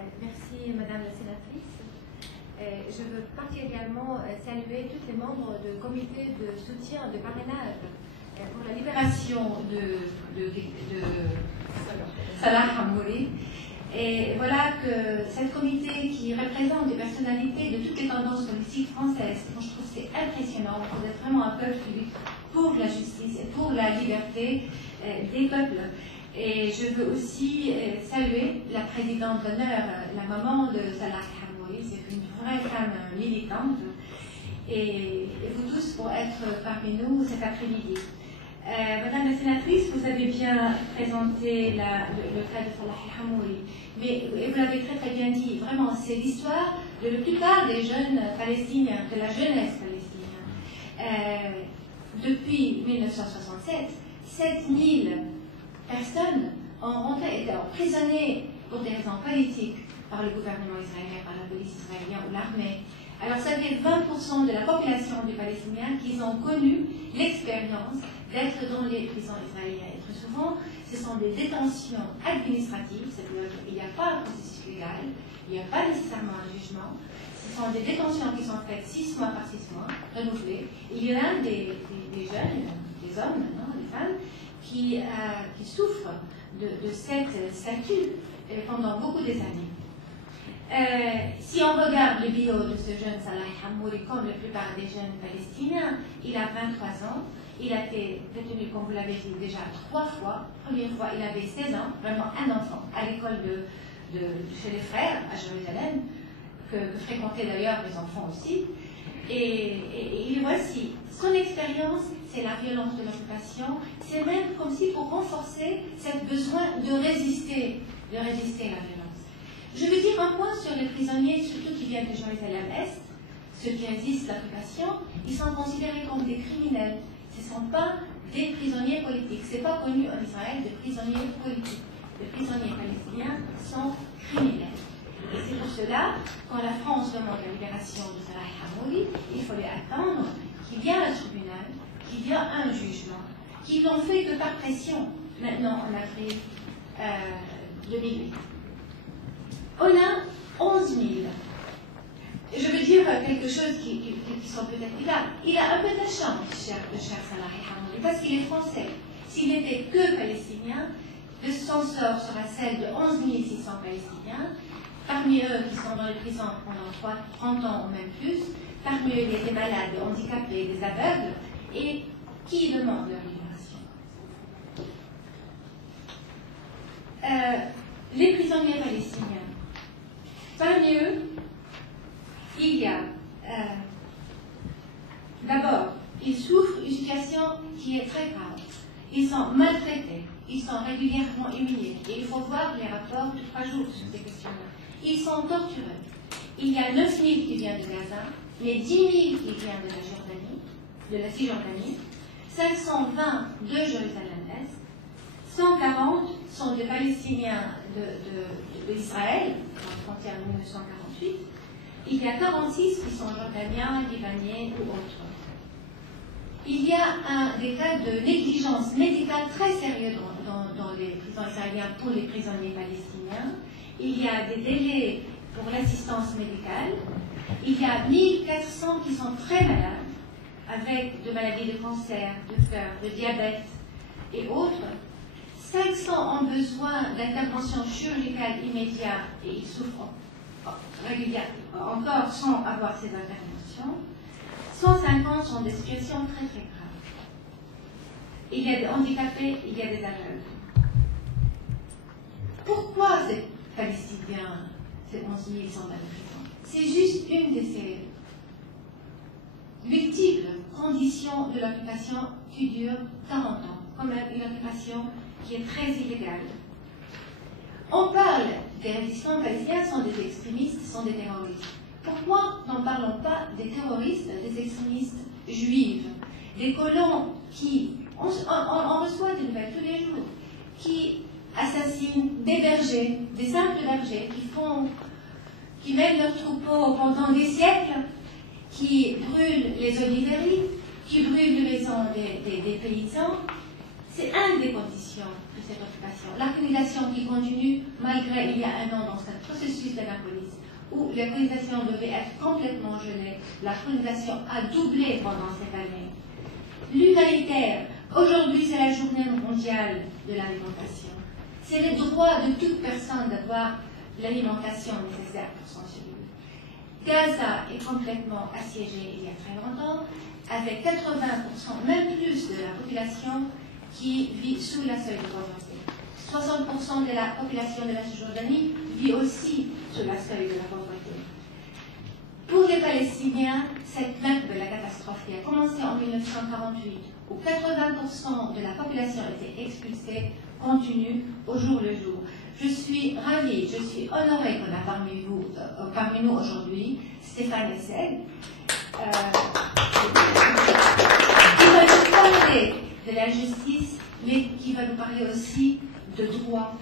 Merci Madame la sénatrice. Je veux particulièrement saluer tous les membres du comité de soutien de parrainage pour la libération de Salah Hamouri. Et voilà que ce comité qui représente des personnalités de toutes les tendances politiques françaises, je trouve que c'est impressionnant, vous êtes vraiment un peuple qui lutte pour la justice et pour la liberté des peuples. Et je veux aussi saluer la présidente d'honneur, la maman de Salah Hamouri, c'est une vraie femme militante, et vous tous pour être parmi nous cet après-midi. Madame la sénatrice, vous avez bien présenté le cas de Salah Hamouri, mais vous l'avez très bien dit, vraiment c'est l'histoire de la plupart des jeunes palestiniens, de la jeunesse palestinienne. Depuis 1967, 7000 personnes ont été emprisonnées pour des raisons politiques par le gouvernement israélien, par la police israélienne ou l'armée. Alors ça fait 20% de la population des Palestiniens qui ont connu l'expérience d'être dans les prisons israéliennes. Et très souvent, ce sont des détentions administratives, c'est-à-dire qu'il n'y a pas un processus légal, il n'y a pas nécessairement un jugement. Ce sont des détentions qui sont faites 6 mois par 6 mois, renouvelées. Il y a des jeunes, des hommes, non, des femmes, qui souffrent de cette statut pendant beaucoup des années. Si on regarde le bio de ce jeune Salah Hamouri, comme la plupart des jeunes palestiniens, il a 23 ans, il a été détenu, comme vous l'avez dit, déjà 3 fois. Première fois, il avait 16 ans, vraiment un enfant, à l'école chez les frères, à Jérusalem, que fréquentaient d'ailleurs les enfants aussi. Et voici, son expérience, c'est la violence de l'occupation, c'est même comme si pour renforcer ce besoin de résister à la violence. Je veux dire un point sur les prisonniers, surtout qui viennent de Jérusalem-Est, ceux qui résistent à l'occupation, ils sont considérés comme des criminels. Ce ne sont pas des prisonniers politiques. Ce n'est pas connu en Israël de prisonniers politiques. Les prisonniers palestiniens sont criminels. Et c'est pour cela, quand la France demande la libération de Salah Hamouri, il fallait attendre qu'il y ait un tribunal, qu'il y ait un jugement, qu'ils l'ont fait que par pression, maintenant en avril 2008. On a 11 000. Et je veux dire quelque chose qui sont peut-être il a un peu de chance, cher Salah Hamouri, parce qu'il est français. S'il n'était que palestinien, son sort sera celle de 11 600 Palestiniens. Parmi eux qui sont dans les prisons pendant 30 ans ou même plus, parmi eux il y a des malades, des handicapés, des aveugles, et qui demandent leur libération. Les prisonniers palestiniens, parmi eux, il y a d'abord, ils souffrent d'une situation qui est très grave. Ils sont maltraités, ils sont régulièrement humiliés, et il faut voir les rapports de 3 jours sur ces questions-là. Ils sont torturés. Il y a 9 000 qui viennent de Gaza, mais 10 000 qui viennent de la Jordanie, de la Cisjordanie, 520 de Jérusalem-Est, 140 sont des Palestiniens d'Israël, dans la frontière de 1948. Il y a 46 qui sont jordaniens, libanais ou autres. Il y a des cas de négligence médicale très sérieux dans les prisons israéliennes pour les prisonniers palestiniens. Il y a des délais pour l'assistance médicale. Il y a 1400 qui sont très malades, avec de maladies de cancer, de cœur, de diabète et autres. 500 ont besoin d'intervention chirurgicale immédiate et ils souffrent régulièrement encore sans avoir ces interventions. 150 sont des situations très très graves. Il y a des handicapés, il y a des aveugles. Pourquoi ces Palestiniens, ces 11 000 sont dans les prisons? C'est juste une de ces multiples conditions de l'occupation qui dure 40 ans, comme une occupation qui est très illégale. On parle des résistants palestiniens, sont des extrémistes, sont des terroristes. Pourquoi n'en parlons pas des terroristes, des extrémistes juifs, des colons qui, on reçoit des nouvelles tous les jours, qui assassinent des bergers, des simples bergers, qui mènent leurs troupeaux pendant des siècles, qui brûlent les oliveries, qui brûlent les maisons des paysans. C'est une des conditions de cette occupation. L'organisation qui continue, malgré il y a 1 an dans ce processus où la colonisation devait être complètement gelée, la colonisation a doublé pendant cette année. L'humanitaire, aujourd'hui c'est la journée mondiale de l'alimentation. C'est le droit de toute personne d'avoir l'alimentation nécessaire pour son survie. Gaza est complètement assiégée il y a très longtemps, avec 80%, même plus de la population qui vit sous la seuil de pauvreté. 60% de la population de la Cisjordanie vit aussi sous la seuil de la pauvreté. Pour les Palestiniens, cette Nakba, la catastrophe qui a commencé en 1948, où 80% de la population était expulsée, continue au jour le jour. Je suis ravie, je suis honorée qu'on a parmi nous aujourd'hui Stéphane Hessel, qui va nous parler de la justice, mais qui va nous parler aussi de droit